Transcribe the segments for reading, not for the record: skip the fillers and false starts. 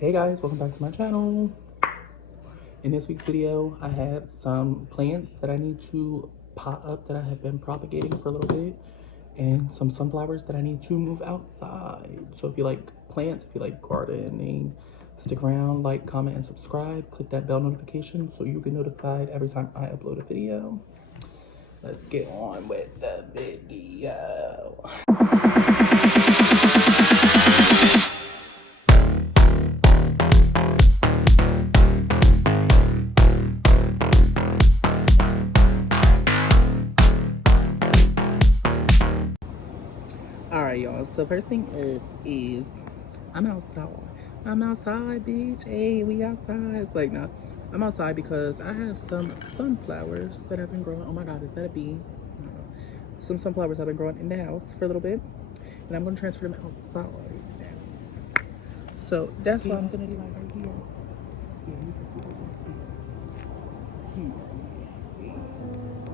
Hey guys, welcome back to my channel. In this week's video, I have some plants that I need to pot up that I have been propagating for a little bit, and some sunflowers that I need to move outside. So if you like plants, if you like gardening, stick around, like, comment, and subscribe. Click that bell notification so you get notified every time I upload a video. Let's get on with the video. Alright, y'all. So first thing is I'm outside. I'm outside, bitch. Hey, we outside. It's like, no, I'm outside because I have some sunflowers that have been growing. Oh my god, is that a bee? Some sunflowers have been growing in the house for a little bit, and I'm gonna transfer them outside now. So that's what I'm gonna do right here. Yeah, you can see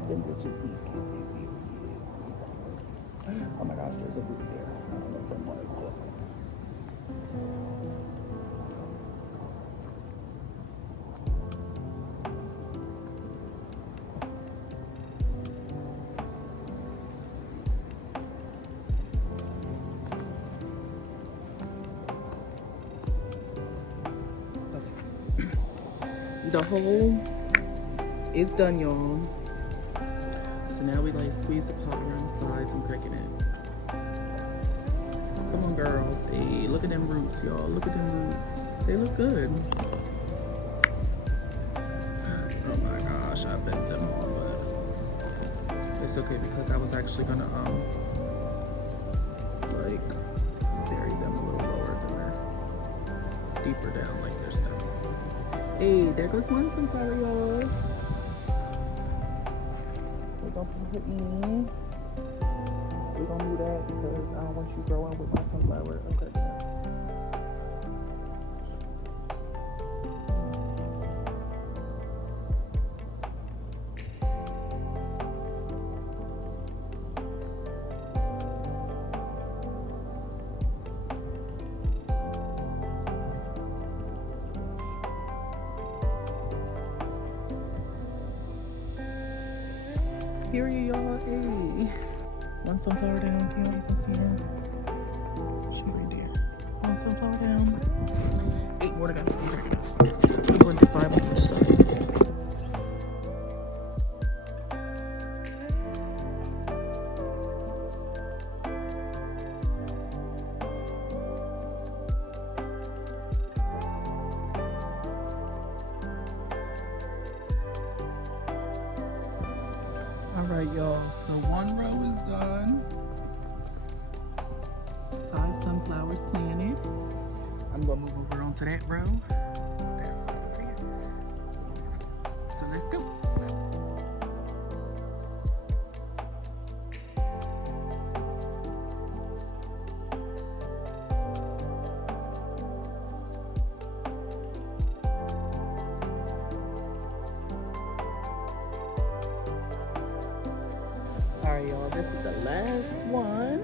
them bitches, these kids. Oh my gosh, there's a root there. I don't know if I'm gonna look. The hole is done, y'all. So now we like squeeze the pot around the sides and cracking it. Come on, girls. Hey, look at them roots, y'all. Look at them roots. They look good. Oh my gosh, I bent them all, but it's okay because I was actually gonna like bury them a little lower than they're deeper down like their stem. Hey, there goes one sunflower, y'all. We're gonna put it in. We're gonna do that because I don't want you growing with my sunflower. Okay. Period, y'all. Hey. One sunflower down. You can see her. She right there. One sunflower down. 8 more to go. We're going to do 5 on each side. Alright, y'all, so one row is done. 5 sunflowers planted. I'm gonna move over onto that row. That's over there. So let's go. Alright, y'all, this is the last one.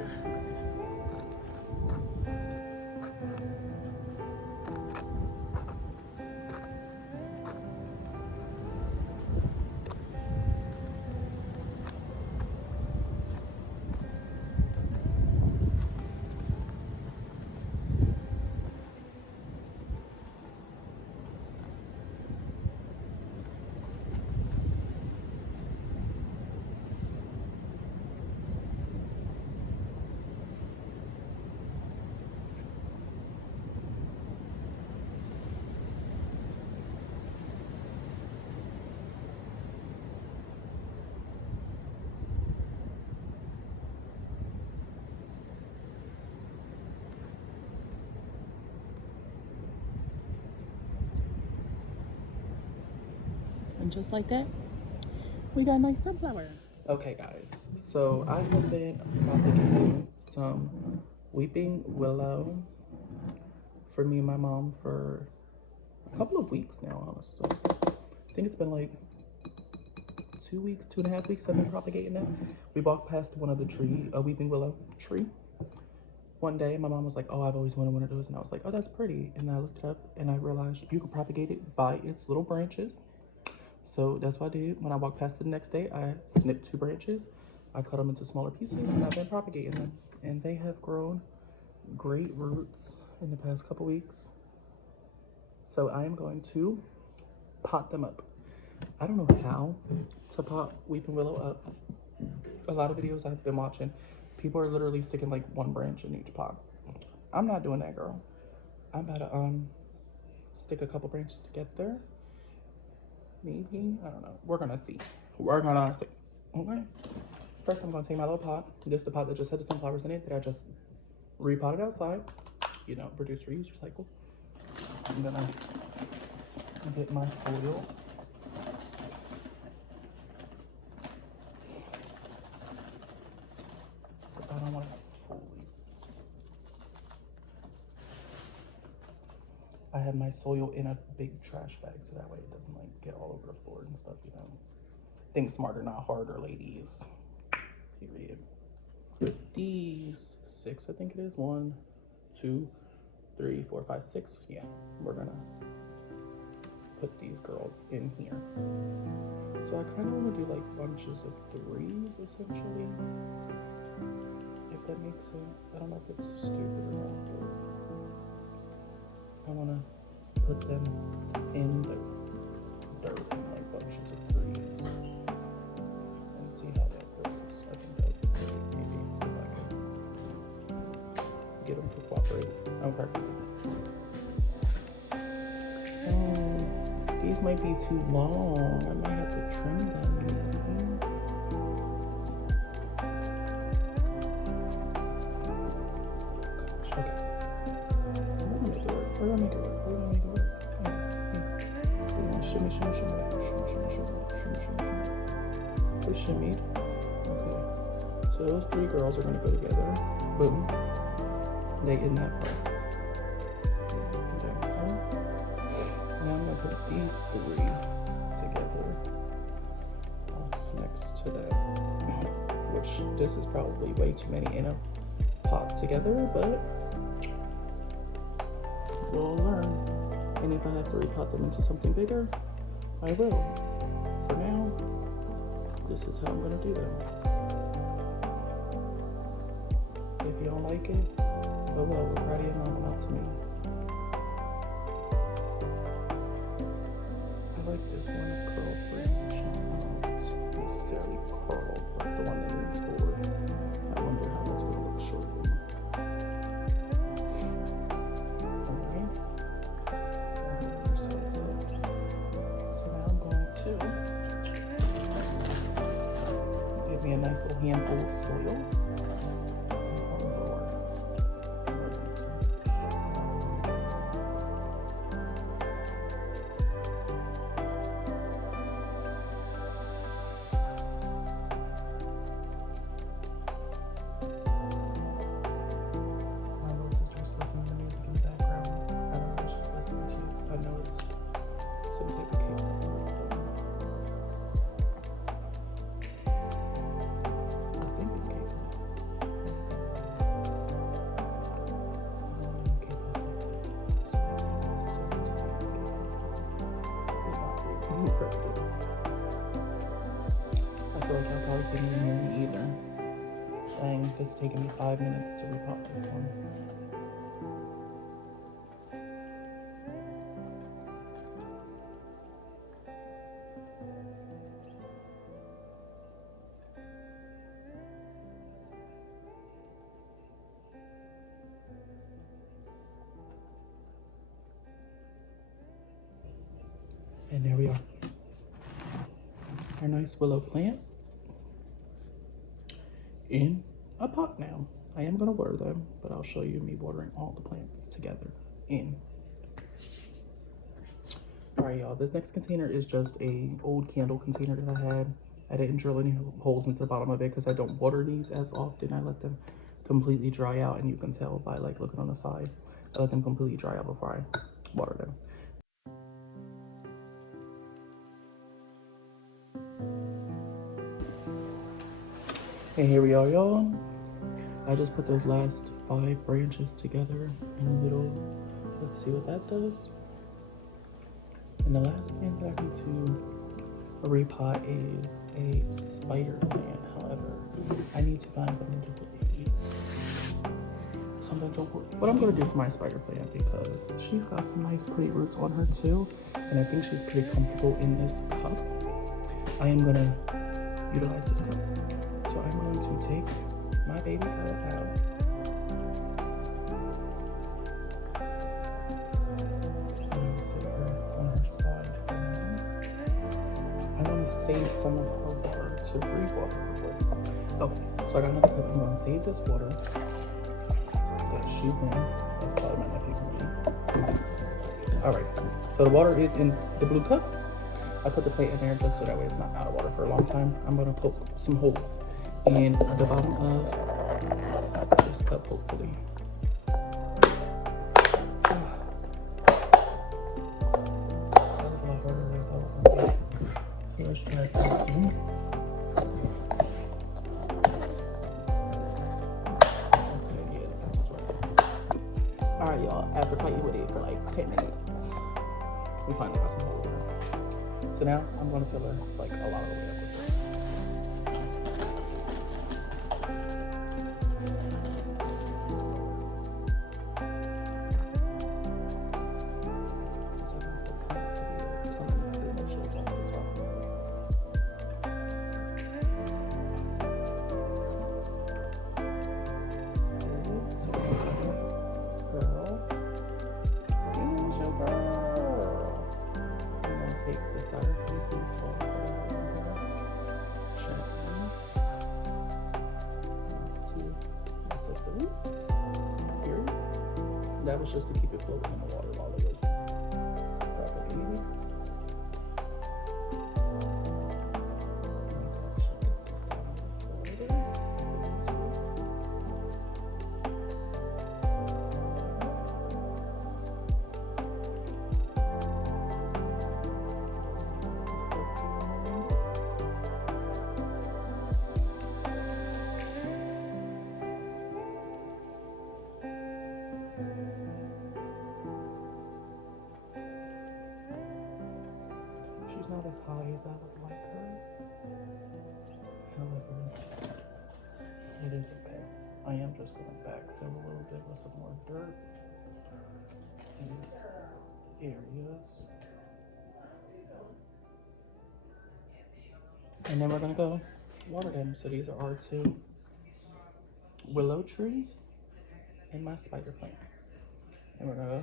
And just like that, we got a nice sunflower. Okay, guys, so I have been propagating some weeping willow for me and my mom for a couple of weeks now, honestly. I think it's been like 2 weeks, 2.5 weeks I've been propagating that. We walked past one of the tree, a weeping willow tree, one day my mom was like, oh, I've always wanted one of those. And I was like, oh, that's pretty. And I looked it up and I realized you could propagate it by its little branches. So that's what I did. When I walked past it the next day, I snipped 2 branches. I cut them into smaller pieces and I've been propagating them. And they have grown great roots in the past couple weeks. So I am going to pot them up. I don't know how to pot weeping willow up. A lot of videos I've been watching, people are literally sticking like 1 branch in each pot. I'm not doing that, girl. I'm about to stick a couple branches together. Maybe, I don't know. We're gonna see. We're gonna see. Okay. First, I'm gonna take my little pot. This is the pot that just had the sunflowers in it that I just repotted outside. You know, reduce, reuse, recycle. I'm gonna get my soil. I don't want to fully. I have my soil in a big trash bag so that way it doesn't like get all over the floor and stuff, you know. Think smarter, not harder, ladies. Period. These 6, I think it is. 1, 2, 3, 4, 5, 6. Yeah, we're gonna put these girls in here. So I kind of want to do like bunches of 3s essentially. If that makes sense. I don't know if it's stupid or not, but I want to put them in the dirt in like bunches of 3s and see how that goes. I think that would be good, maybe, if I can get them to cooperate. Okay. Oh, these might be too long. I might have to trim them. We're gonna make it work. We're gonna make it work. We're gonna shimmy, shimmy, shimmy, shimmy, shimmy, shimmy, shimmy, shimmy. They're shimmied. Okay. So those 3 girls are gonna go together. Boom. They in that part. Okay, so now I'm gonna put these 3 together next to that. Which this is probably way too many in a pot together, but we'll learn. And if I have to repot them into something bigger, I will. For now, this is how I'm gonna do them. If you don't like it, oh well, we're proud of you, not out to me. I like this one curl fringe. Not necessarily curl, but the one that leans forward. I wonder how that's gonna look short. A nice little handful of soil. My little sister's listening to music in the background. I don't know what she's listening to. I know it's some type of cake. I feel like I'll probably couldn't hear me either. Dang, it's taking me 5 minutes to repot this one. And there we are. Our nice willow plant in a pot now. I am gonna water them, but I'll show you me watering all the plants together in. All right, y'all, this next container is just a old candle container that I had. I didn't drill any holes into the bottom of it because I don't water these as often. I let them completely dry out, and you can tell by like looking on the side. I let them completely dry out before I water them. And here we are, y'all. I just put those last 5 branches together in the middle. Let's see what that does. And the last plant that I need to repot is a spider plant. However, I need to find something to put what I'm gonna do for my spider plant, because she's got some nice pretty roots on her too, and I think she's pretty comfortable in this cup. I am gonna utilize this cup. So I'm going to take my baby girl out. I'm gonna sit her on her side for a minute. I want to save some of her water to re-water her. Okay, so I got another cup. I'm gonna save this water. She's in. That's probably my nephew coming in. Alright, so the water is in the blue cup. I put the plate in there just so that way it's not out of water for a long time. I'm gonna poke some holes in the bottom of this cup, hopefully. That was a lot harder than I thought it was gonna be. So let's try that some. Alright, y'all, after fighting with it for like 10 minutes, we finally got some holes in her. So now I'm gonna fill her like a lot of the way up with this. That was just to keep it floating in the water while it was propagating. She's not as high as I would like her. However, it is okay. I am just going to backfill a little bit with some more dirt in these areas. And then we're going to go water them. So these are our 2 willow tree and my spider plant. And we're going to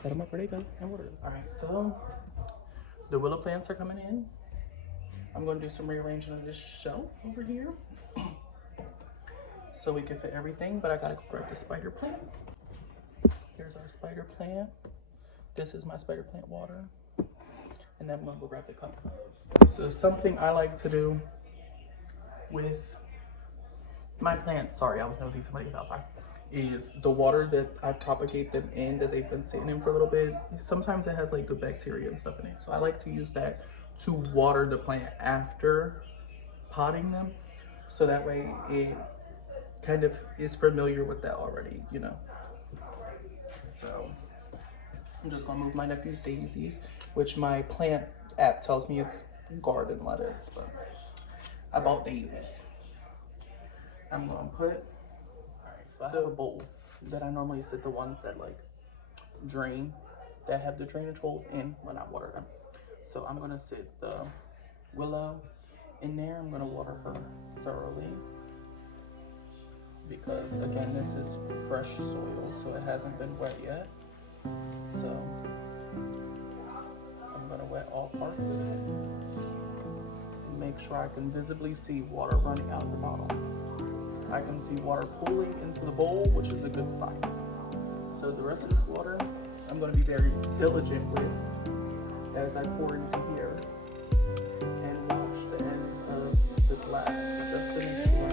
set them up where they go and water them. All right, so the willow plants are coming in. I'm going to do some rearranging of this shelf over here so we can fit everything, but I gotta go grab the spider plant. Here's our spider plant. This is my spider plant water. And then I'm gonna go grab the cup. So something I like to do with my plants, sorry, I was nosing somebody's outside, is the water that I propagate them in, that they've been sitting in for a little bit, sometimes it has like good bacteria and stuff in it. So I like to use that to water the plant after potting them. So that way it kind of is familiar with that already, you know. So I'm just gonna move my nephew's daisies, which my plant app tells me it's garden lettuce, but I bought daisies. I'm gonna put, so I have a bowl that I normally sit the ones that like drain, that have the drainage holes in when I water them. So I'm gonna sit the willow in there. I'm gonna water her thoroughly because again, this is fresh soil, so it hasn't been wet yet. So I'm gonna wet all parts of it. Make sure I can visibly see water running out of the bottle. I can see water pooling into the bowl, which is a good sign. So the rest of this water, I'm going to be very diligent with as I pour into here and wash the ends of the glass just to make sure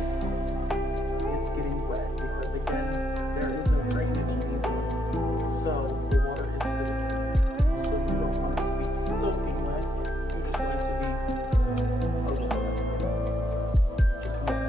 it's getting wet, because again, there is no drainage in these ones. So the water is sitting there. So you don't want it to be soaking wet. You just want it to be a little wet. Just mix.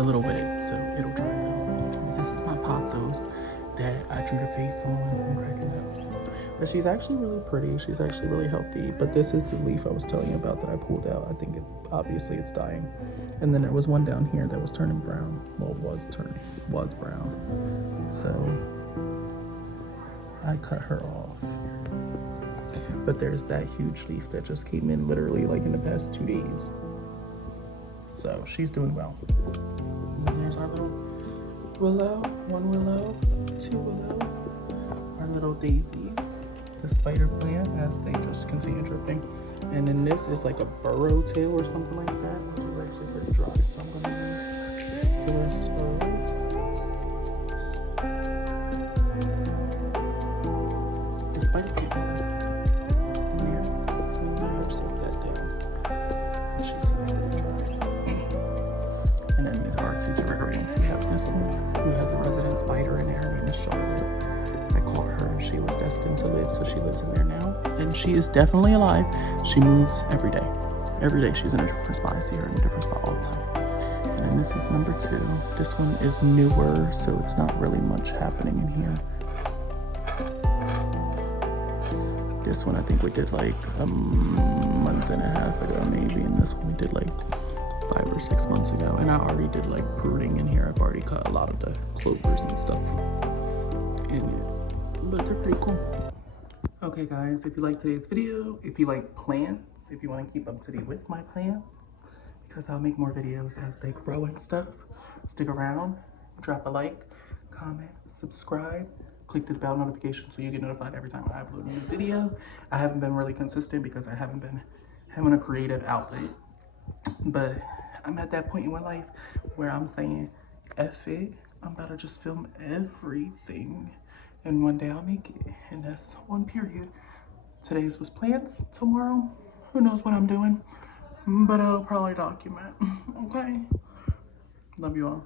a little wet, so it'll dry out. This is my pothos that I drew the face on and cracking up. But she's actually really pretty. She's actually really healthy. But this is the leaf I was telling you about that I pulled out. I think obviously it's dying. And then there was one down here that was turning brown. Well, was brown. So I cut her off. But there's that huge leaf that just came in literally like in the past 2 days. So she's doing well. And there's our little willow, 1 willow, 2 willow, our little daisies, the spider plant as they just continue dripping. And then this is like a burrow tail or something like that, which is actually pretty dry. So I'm gonna use the rest of the spider plant in there. And let her soak that down. She's pretty dry. And then these are our 2 terrariums. We have this one who has a resident spider in there. Her name is Charlotte. I caught her and she was destined to live, so she lives in there now. And she is definitely alive. She moves every day. Every day she's in a different spot. I see her in a different spot all the time. And then this is number 2. This one is newer, so it's not really much happening in here. This one I think we did like a month and a half ago maybe, and this one we did like 5 or 6 months ago. And I already did like pruning in here. I've already cut a lot of the clovers and stuff in it, but they're pretty cool. Okay guys, if you like today's video, if you like plants, if you want to keep up to date with my plants, because I'll make more videos as they grow and stuff, stick around, drop a like, comment, subscribe, click the bell notification so you get notified every time I upload a new video. I haven't been really consistent because I haven't been having a creative outlet, but I'm at that point in my life where I'm saying, F it, I'm about to just film everything. And one day I'll make it, and that's one period. Today's was plants, tomorrow, who knows what I'm doing, but I'll probably document, okay? Love you all.